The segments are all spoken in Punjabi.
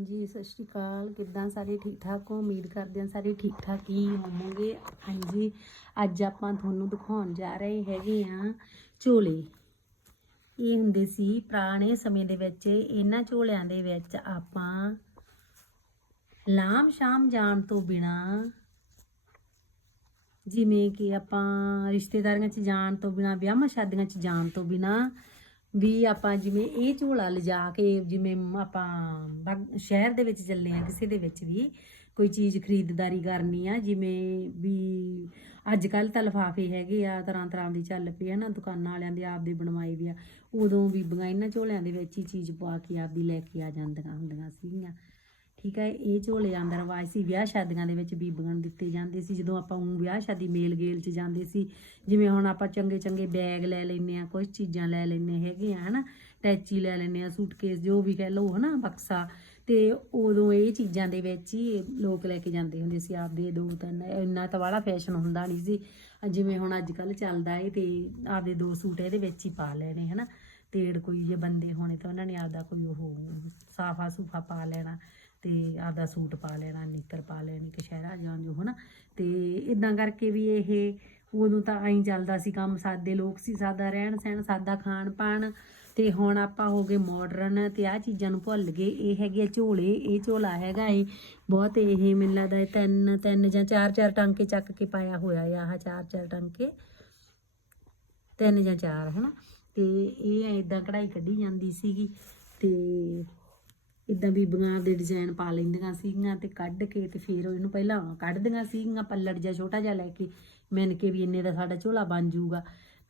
ਜੀ, ਸਤਿ ਸ਼੍ਰੀ ਅਕਾਲ। ਕਿੱਦਾਂ ਸਾਰੇ ਠੀਕ ਠਾਕ ਹੋ? ਉਮੀਦ ਕਰਦੇ ਹਾਂ ਸਾਰੇ ਠੀਕ ਠਾਕ ਹੀ ਹੋਵੋਗੇ। ਹਾਂਜੀ, ਅੱਜ ਆਪਾਂ ਤੁਹਾਨੂੰ ਦਿਖਾਉਣ ਜਾ ਰਹੇ ਹੈਗੇ ਆ ਝੋਲੇ। ਇਹ ਹੁੰਦੇ ਸੀ ਪੁਰਾਣੇ ਸਮੇਂ ਦੇ ਵਿੱਚ। ਇਹਨਾਂ ਝੋਲਿਆਂ ਦੇ ਵਿੱਚ ਆਪਾਂ ਲਾਮ ਸ਼ਾਮ ਜਾਣ ਤੋਂ ਬਿਨਾ ਜਿਵੇਂ ਕਿ ਆਪਾਂ ਰਿਸ਼ਤੇਦਾਰੀਆਂ 'ਚ ਜਾਣ ਤੋਂ ਬਿਨਾ, ਵਿਆਹਾਂ ਸ਼ਾਦੀਆਂ 'ਚ ਜਾਣ ਤੋਂ ਬਿਨਾ ਵੀ ਆਪਾਂ ਜਿਵੇਂ ਇਹ ਝੋਲਾ ਲਿਜਾ ਕੇ ਜਿਵੇਂ ਆਪਾਂ ਬਾਗ- ਸ਼ਹਿਰ ਦੇ ਵਿੱਚ ਚੱਲੇ ਆ ਕਿਸੇ ਦੇ ਵਿੱਚ ਵੀ ਕੋਈ ਚੀਜ਼ ਖਰੀਦਦਾਰੀ ਕਰਨੀ ਆ, ਜਿਵੇਂ ਵੀ ਅੱਜ ਕੱਲ ਤਾਂ ਲਿਫਾਫੇ ਹੈਗੇ ਆ ਤਰ੍ਹਾਂ ਤਰ੍ਹਾਂ ਦੀ ਚੱਲ ਪਈ ਆ ਨਾ, ਦੁਕਾਨਾਂ ਵਾਲਿਆਂ ਦੇ ਆਪਦੇ ਬਣਵਾਏ ਵੀ ਆ। ਉਦੋਂ ਬੀਬੀਆਂ ਇਹਨਾਂ ਝੋਲਿਆਂ ਦੇ ਵਿੱਚ ਹੀ ਚੀਜ਼ ਪਵਾ ਕੇ ਆਪਦੀ ਲੈ ਕੇ ਆ ਜਾਂਦੀਆਂ ਹੁੰਦੀਆਂ ਸੀਗੀਆਂ। ਠੀਕ ਹੈ, ਇਹ ਝੋਲੇ ਆਂਦਾ ਰਵਾਜ ਸੀ, ਵਿਆਹ ਸ਼ਾਦੀਆਂ ਦੇ ਵਿੱਚ ਬੀਬੀਆਂ ਨੂੰ ਦਿੱਤੇ ਜਾਂਦੇ ਸੀ, ਜਦੋਂ ਆਪਾਂ ਊਂ ਵਿਆਹ ਸ਼ਾਦੀ ਮੇਲ ਗੇਲ 'ਚ ਜਾਂਦੇ ਸੀ, ਜਿਵੇਂ ਹੁਣ ਆਪਾਂ ਚੰਗੇ ਚੰਗੇ ਬੈਗ ਲੈ ਲੈਨੇ ਆ ਕੁਝ ਚੀਜ਼ਾਂ ਲੈ ਲੈਨੇ ਹੈਗੇ ਆ, ਹਨਾ, ਟੈਚੀ ਲੈ ਲੈਨੇ ਆ ਸੂਟਕੇਸ ਜੋ ਵੀ ਕਹਿ ਲਓ, ਹਨਾ, ਬਕਸਾ, ਤੇ ਉਦੋਂ ਇਹ ਚੀਜ਼ਾਂ ਦੇ ਵਿੱਚ ਹੀ ਲੋਕ ਲੈ ਕੇ ਜਾਂਦੇ ਹੁੰਦੇ ਸੀ, ਆਪਦੇ ਦੋ ਤਿੰਨ, ਇੰਨਾ ਤਾਂ ਵਾਲਾ ਫੈਸ਼ਨ ਹੁੰਦਾ ਨਹੀਂ ਸੀ, ਜਿਵੇਂ ਹੁਣ ਅੱਜ ਕੱਲ ਚੱਲਦਾ ਏ, ਤੇ ਆਪਦੇ ਦੋ ਸੂਟ ਇਹਦੇ ਵਿੱਚ ਹੀ ਪਾ ਲੈਣੇ, ਹਨਾ, ਤੇੜ ਕੋਈ ਜੇ ਬੰਦੇ ਹੋਣੇ ਤਾਂ ਉਹਨਾਂ ਨੇ ਆਪਦਾ ਕੋਈ ਉਹ ਸਾਫਾ ਸੂਫਾ ਪਾ ਲੈਣਾ ਤੇ ਆਪਦਾ ਸੂਟ ਪਾ ਲੈਣਾ, ਨਿੱਕਰ ਪਾ ਲੈਣੀ ਕਸ਼ਹਿਰਾ ਜਾਣ ਜੋ, ਹਨਾ? ਤੇ ਇਦਾਂ ਕਰਕੇ ਵੀ ਇਹ ਉਦੋਂ ਤਾਂ ਐਂ ਚੱਲਦਾ ਸੀ ਕੰਮ ਸਾਦੇ ਲੋਕ ਸੀ, ਸਾਦਾ ਰਹਿਣ ਸਹਿਣ, ਸਾਦਾ ਖਾਣ ਪਾਣ। ਤੇ ਹੁਣ ਆਪਾਂ ਹੋ ਗਏ ਮਾਡਰਨ ਤੇ ਆ ਚੀਜ਼ਾਂ ਨੂੰ ਭੁੱਲ ਗਏ। ਇਹ ਹੈਗੇ ਆ ਝੋਲੇ, ਇਹ ਝੋਲਾ ਹੈਗਾ ਏ। ਬਹੁਤ ਇਹ ਮੈਨੂੰ ਲੱਗਦਾ ਇਹ ਤਿੰਨ ਤਿੰਨ ਜਾਂ ਚਾਰ ਚਾਰ ਟਾਂਕੇ ਚੱਕ ਕੇ ਪਾਇਆ ਹੋਇਆ ਆ ਆਹ ਚਾਰ ਚਾਰ ਟਾਂਕੇ। ਤਿੰਨ ਜਾਂ ਚਾਰ, ਹਨਾ? ਤੇ ਇਹ ਇਦਾਂ ਕਢਾਈ ਕੱਢੀ ਜਾਂਦੀ ਸੀਗੀ। ਤੇ ਇਦਾਂ ਬੀਬੀਆਂ ਦੇ ਡਿਜ਼ਾਈਨ ਪਾ ਲੈਂਦੀਆਂ ਸੀਗੀਆਂ ਤੇ ਕੱਢ ਕੇ ਤੇ ਫਿਰ ਇਹਨੂੰ ਪਹਿਲਾਂ ਕੱਢਦੀਆਂ ਸੀਗੀਆਂ, ਪੱਲੜ ਜਿਹਾ, ਛੋਟਾ ਜਿਹਾ ਲੈ ਕੇ। ਮੈਨ ਕੇ ਵੀ ਇੰਨੇ ਦਾ ਸਾਡਾ ਝੋਲਾ ਬਣ ਜਾਊਗਾ।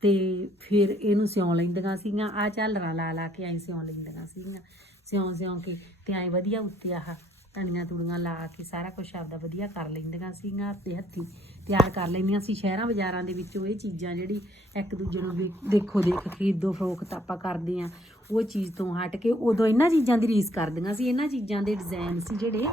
ਤੇ ਫਿਰ ਇਹਨੂੰ ਸਿਉਂ ਲੈਂਦੀਆਂ ਸੀਗੀਆਂ। ਆ ਝਾਲਰਾਂ ਲਾ ਲਾ ਕੇ ਐਂ ਸਿਉਂ ਲੈਂਦੀਆਂ ਸੀਗੀਆਂ। ਸਿਉਂ ਸਿਉਂ ਕੇ ਤੇ ਐਂ ਵਧੀਆ ਉੱਤੇ ਆਹ ਧਨੀਆਂ ਤੂੜੀਆਂ ਲਾ ਕੇ ਸਾਰਾ ਕੁਝ ਆਪਦਾ ਵਧੀਆ ਕਰ ਲੈਂਦੀਆਂ ਸੀਗੀਆਂ ਤੇ ਹੱਥੀ। ਤਿਆਰ ਕਰ ਲੈਂਦੀਆਂ ਸੀ ਸ਼ਹਿਰਾਂ ਬਾਜ਼ਾਰਾਂ ਦੇ ਵਿੱਚੋਂ ਇਹ ਚੀਜ਼ਾਂ ਜਿਹੜੀ ਇੱਕ ਦੂਜੇ ਨੂੰ ਵੀ ਦੇਖੋ, ਦੇਖ, ਖਰੀਦੋ ਫਰੋਖਤ ਆਪਾਂ ਕਰਦੇ ਆ ਉਹ ਚੀਜ਼ ਤੋਂ ਹਟ ਕੇ ਉਦੋਂ ਇਹਨਾਂ ਚੀਜ਼ਾਂ ਦੀ ਰੀਸ ਕਰਦੀਆਂ ਸੀ। ਇਹਨਾਂ ਚੀਜ਼ਾਂ ਦੇ ਡਿਜ਼ਾਈਨ ਸੀ ਜਿਹੜੇ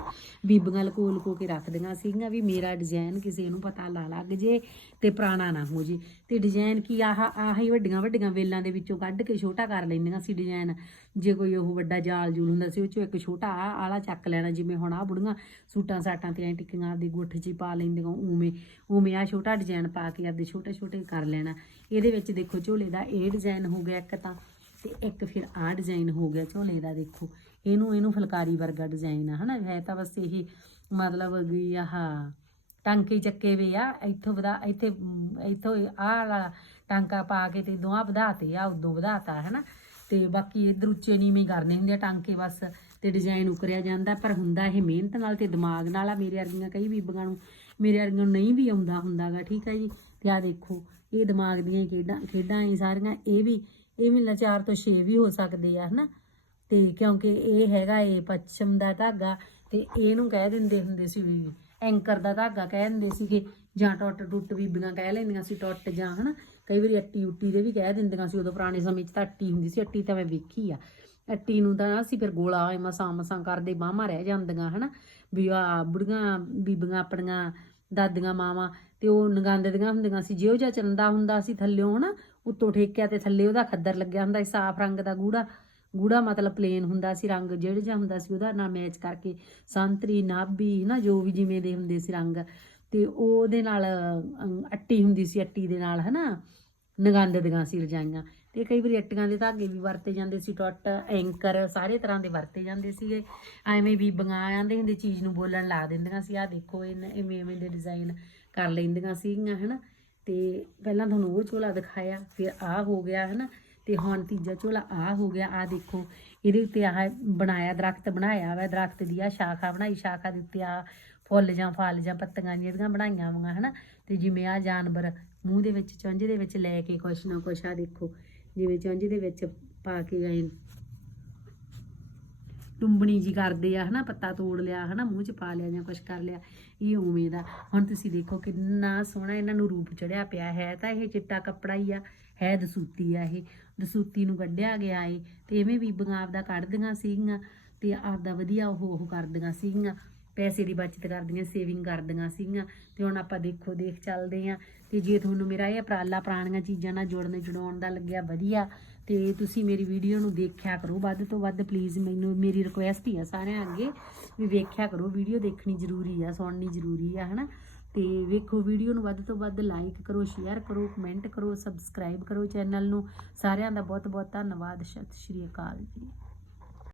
ਬੀਬੀਆਂ ਲਕੋ ਲਕੋ ਕੇ ਰੱਖਦੀਆਂ ਸੀਗੀਆਂ ਵੀ ਮੇਰਾ ਡਿਜ਼ਾਈਨ ਕਿਸੇ ਨੂੰ ਪਤਾ ਲਾ ਲੱਗ ਜੇ ਤੇ ਪੁਰਾਣਾ ਨਾ ਹੋ ਜੇ। ਤੇ ਡਿਜ਼ਾਈਨ ਕੀ ਆਹ ਆਹ ਹੀ ਵੱਡੀਆਂ ਵੱਡੀਆਂ ਵੇਲਾਂ ਦੇ ਵਿੱਚੋਂ ਕੱਢ ਕੇ ਛੋਟਾ ਕਰ ਲੈਂਦੀਆਂ ਸੀ ਡਿਜ਼ਾਈਨ ਜੇ ਕੋਈ ਉਹ ਵੱਡਾ ਜਾਲ ਜੂਲ ਹੁੰਦਾ ਸੀ, ਉਹ ਚੋਂ ਇੱਕ ਛੋਟਾ ਆਹ ਆਲਾ ਚੱਕ ਲੈਣਾ, ਜਿਵੇਂ ਹੁਣ ਆ ਬੁੜੀਆਂ ਸੂਟਾਂ ਸਾਟਾਂ ਤੇ ਐ ਟਿੱਕੀਆਂ ਆਪਦੀ ਗੁੱਠ 'ਚ ਪਾ ਲੈਂਦੀਆਂ, ਉਵੇਂ। ਉਵੇਂ ਆ ਛੋਟਾ ਡਿਜ਼ਾਈਨ ਪਾ ਕੇ ਆਪਦੇ ਛੋਟੇ ਛੋਟੇ ਕਰ ਲੈਣਾ। ਇਹਦੇ ਵਿੱਚ ਦੇਖੋ ਝੋਲੇ ਦਾ ਇਹ ਡਿਜ਼ਾਈਨ ਹੋ ਗਿਆ ਇੱਕ ਤਾਂ, ਤੇ ਇੱਕ ਫਿਰ ਆਹ ਡਿਜ਼ਾਈਨ ਹੋ ਗਿਆ ਝੋਲੇ ਦਾ ਦੇਖੋ। ਇਹਨੂੰ ਇਹਨੂੰ ਫੁਲਕਾਰੀ ਵਰਗਾ ਡਿਜ਼ਾਈਨ ਆ, ਹਨਾ? ਹੈ ਤਾਂ ਬਸ ਇਹੀ ਮਤਲਬ ਵੀ ਆਹ ਟਾਂਕੇ ਚੱਕੇ ਵੇ ਆ। ਇੱਥੋਂ ਵਧਾ, ਇੱਥੇ, ਇੱਥੋਂ ਆਹ ਟਾਂਕਾ ਪਾ ਕੇ ਤੇ ਦੋਹਾਂ ਵਧਾਤੇ ਆ, ਉਦੋਂ ਵਧਾਤਾ, ਹਨਾ? ਤੇ ਬਾਕੀ ਇਧਰ ਉੱਚੇ ਨੀਵੇਂ ਕਰਨੇ ਹੁੰਦੇ ਆ ਟਾਂਕੇ ਬਸ, ਤੇ ਡਿਜ਼ਾਈਨ ਉਕਰਿਆ ਜਾਂਦਾ। ਪਰ ਹੁੰਦਾ ਇਹ ਮਿਹਨਤ ਨਾਲ ਤੇ ਦਿਮਾਗ ਨਾਲ ਆ ਮੇਰੇ ਵਰਗੀਆਂ ਕਈ ਬੀਬੀਆਂ ਨੂੰ। ਮੇਰੇ ਵਰਗੀਆਂ ਨੂੰ ਨਹੀਂ ਵੀ ਆਉਂਦਾ ਹੁੰਦਾਗਾ, ਠੀਕ ਹੈ ਜੀ? ਤੇ ਆ ਦੇਖੋ, ਇਹ ਦਿਮਾਗ ਦੀਆਂ ਖੇਡਾਂ ਖੇਡਾਂ ਹੀ ਸਾਰੀਆਂ, ਇਹ ਵੀ ਇਹ ਵੀ ਚਾਰ ਤੋਂ 6 ਵੀ ਹੋ ਸਕਦੇ ਆ, ਹਨਾ? ਤੇ ਕਿਉਂਕਿ ਇਹ ਹੈਗਾ ਇਹ ਪੱਛਮ ਦਾ ਧਾਗਾ, ਤੇ ਇਹਨੂੰ ਕਹਿ ਦਿੰਦੇ ਹੁੰਦੇ ਸੀ ਵੀ ਐਂਕਰ ਦਾ ਧਾਗਾ ਕਹਿ ਦਿੰਦੇ ਸੀਗੇ, ਜਾਂ ਟੁੱਟ ਟੁੱਟ ਬੀਬੀਆਂ ਕਹਿ ਲੈਂਦੀਆਂ ਸੀ ਟੁੱਟ ਜਾਂ, ਹਨਾ? ਕਈ ਵਾਰੀ ਅੱਟੀ ਉੱਟੀ ਦੇ ਵੀ ਕਹਿ ਦਿੰਦੀਆਂ ਸੀ, ਉਦੋਂ ਪੁਰਾਣੇ ਸਮੇਂ 'ਚ ਤਾਂ ਅੱਟੀ ਹੁੰਦੀ ਸੀ, ਅੱਟੀ ਤਾਂ ਮੈਂ ਵੇਖੀ ਆ। ਅੱਟੀ ਨੂੰ ਤਾਂ ਅਸੀਂ ਫਿਰ ਗੋਲਾ ਐ ਮਸਾਂ ਮਸਾਂ ਕਰਦੇ ਬਾਹਾਂ ਰਹਿ ਜਾਂਦੀਆਂ, ਹਨਾ? ਵੀ ਆ ਬੁੜੀਆਂ, ਬੀਬੀਆਂ ਆਪਣੀਆਂ, ਦਾਦੀਆਂ ਮਾਵਾਂ ਤੇ ਉਹ ਨਗਾਂਦਦੀਆਂ ਹੁੰਦੀਆਂ ਸੀ। ਜਿਉ ਜਿਹਾ ਚੰਦਾ ਹੁੰਦਾ ਸੀ ਥੱਲਿਓਂ, ਹਨਾ? ਉੱਤੋਂ ਠੇਕਿਆ ਤੇ ਥੱਲੇ ਉਹਦਾ ਖੱਦਰ ਲੱਗਿਆ ਹੁੰਦਾ ਸੀ, ਸਾਫ਼ ਰੰਗ ਦਾ ਗੂੜਾ। ਗੂੜਾ ਮਤਲਬ ਪਲੇਨ ਹੁੰਦਾ ਸੀ, ਰੰਗ ਜਿਹੜਾ ਜਿਹਾ ਹੁੰਦਾ ਸੀ ਉਹਦਾ ਨਾਲ ਮੈਚ ਕਰਕੇ ਸੰਤਰੀ, ਨਾਭੀ ਨਾ ਜੋ ਵੀ ਜਿਵੇਂ ਦੇ ਹੁੰਦੇ ਸੀ ਰੰਗ। ਤੇ ਉਹਦੇ ਨਾਲ ਅੱਟੀ ਹੁੰਦੀ ਸੀ ਅੱਟੀ ਦੇ ਨਾਲ, ਹਨਾ? ਨਗੰਦਦੀਆਂ ਸੀ ਰਜਾਈਆਂ। ਤੇ ਕਈ ਵਾਰੀ ਅੱਟੀਆਂ ਦੇ ਧਾਗੇ ਵੀ ਵਰਤੇ ਜਾਂਦੇ ਸੀ, ਟੁੱਟ, ਐਂਕਰ, ਸਾਰੇ ਤਰ੍ਹਾਂ ਦੇ ਵਰਤੇ ਜਾਂਦੇ ਸੀਗੇ। ਐਵੇਂ ਵੀ ਆਂਦੇ ਹੁੰਦੇ, ਚੀਜ਼ ਨੂੰ ਬੋਲਣ ਲਾ ਦਿੰਦੀਆਂ ਸੀ ਆ ਦੇਖੋ, ਇਹ ਐਵੇਂ ਐਵੇਂ ਦੇ ਡਿਜ਼ਾਈਨ ਕਰ ਲੈਂਦੀਆਂ ਸੀਗੀਆਂ, ਹਨਾ। ਤੇ ਪਹਿਲਾਂ ਤੁਹਾਨੂੰ ਉਹ ਝੋਲਾ ਦਿਖਾਇਆ, ਫਿਰ ਆ ਹੋ ਗਿਆ, ਹਨਾ। ਤੇ ਹੁਣ ਤੀਜਾ ਝੋਲਾ ਆ ਹੋ ਗਿਆ ਆ ਦੇਖੋ, ਇਹਦੇ ਉੱਤੇ ਆਹ ਬਣਾਇਆ, ਦਰਖਤ ਬਣਾਇਆ ਵਾ, ਦਰਖਤ ਦੀ ਆ ਸ਼ਾਖਾ ਬਣਾਈ, ਸ਼ਾਖਾ ਦੇ ਉੱਤੇ ਆ ਫੁੱਲ ਜਾਂ ਫਲ ਜਾਂ ਪੱਤੀਆਂ ਜਿਹੜੀਆਂ ਬਣਾਈਆਂ ਵਾਂ, ਹਨਾ। ਤੇ ਜਿਵੇਂ ਆ ਜਾਨਵਰ ਮੂੰਹ ਦੇ ਵਿੱਚ, ਚੁੰਝ ਦੇ ਵਿੱਚ ਲੈ ਕੇ ਕੁਛ ਨਾ ਕੁਛ ਆ ਦੇਖੋ ਜਿਵੇਂ ਚੁੰਝ ਦੇ ਵਿੱਚ ਪਾ ਕੇ ਗਏ ਟੁੰਬਣੀ ਜੀ ਕਰਦੇ ਆ, ਹਨਾ, ਪੱਤਾ ਤੋੜ ਲਿਆ, ਹਨਾ, ਮੂੰਹ 'ਚ ਪਾ ਲਿਆ ਜਾਂ ਕੁਛ ਕਰ ਲਿਆ, ਇਹ ਉਵੇਂ ਦਾ। ਹੁਣ ਤੁਸੀਂ ਦੇਖੋ ਕਿੰਨਾ ਸੋਹਣਾ ਇਹਨਾਂ ਨੂੰ ਰੂਪ ਚੜਿਆ ਪਿਆ ਹੈ ਤਾਂ ਇਹ ਚਿੱਟਾ ਕੱਪੜਾ ਹੀ ਆ, ਹੈ ਦਸੂਤੀ ਆ ਇਹ। ਦਸੂਤੀ ਨੂੰ ਕੱਢਿਆ ਗਿਆ ਏ, ਤੇ ਐਵੇਂ ਬੀਬੀਆਂ ਆਪਦਾ ਕੱਢਦੀਆਂ ਸੀਗੀਆਂ, ਤੇ ਆਪਦਾ ਵਧੀਆ ਉਹ ਉਹ ਕਰਦੀਆਂ ਸੀਗੀਆਂ। ਪੈਸੇ ਦੀ ਬਚਤ ਕਰਦੀਆਂ ਸੇਵਿੰਗ ਕਰਦੀਆਂ ਸੀਗੀਆਂ ਤੇ ਹੁਣ ਆਪਾਂ ਦੇਖੋ, ਦੇਖ ਚੱਲਦੇ ਆਂ ਤੇ ਜੇ ਤੁਹਾਨੂੰ ਮੇਰਾ ਇਹ ਉਪਰਾਲਾ ਪੁਰਾਣੀਆਂ ਚੀਜ਼ਾਂ ਨਾਲ ਜੁੜਨ, ਜੁੜਾਉਣ ਦਾ ਲੱਗਿਆ ਵਧੀਆ ਤੇ ਤੁਸੀਂ ਮੇਰੀ ਵੀਡੀਓ ਨੂੰ ਦੇਖਿਆ ਕਰੋ ਵੱਧ ਤੋਂ ਵੱਧ ਪਲੀਜ਼ ਮੈਨੂੰ, ਮੇਰੀ ਰਿਕੁਐਸਟ ਹੀ ਆ ਸਾਰਿਆਂ ਅੱਗੇ ਵੀ ਵੇਖਿਆ ਕਰੋ ਵੀਡੀਓ ਦੇਖਣੀ ਜ਼ਰੂਰੀ ਆ, ਸੁਣਨੀ ਜ਼ਰੂਰੀ ਆ, ਹਨਾ? ਤੇ ਵੇਖੋ ਵੀਡੀਓ ਨੂੰ ਵੱਧ ਤੋਂ ਵੱਧ ਲਾਈਕ ਕਰੋ ਸ਼ੇਅਰ ਕਰੋ ਕਮੈਂਟ ਕਰੋ ਸਬਸਕ੍ਰਾਈਬ ਕਰੋ ਚੈਨਲ ਨੂੰ। ਸਾਰਿਆਂ ਦਾ ਬਹੁਤ ਬਹੁਤ ਧੰਨਵਾਦ, ਸਤਿ ਸ਼੍ਰੀ ਅਕਾਲ ਜੀ।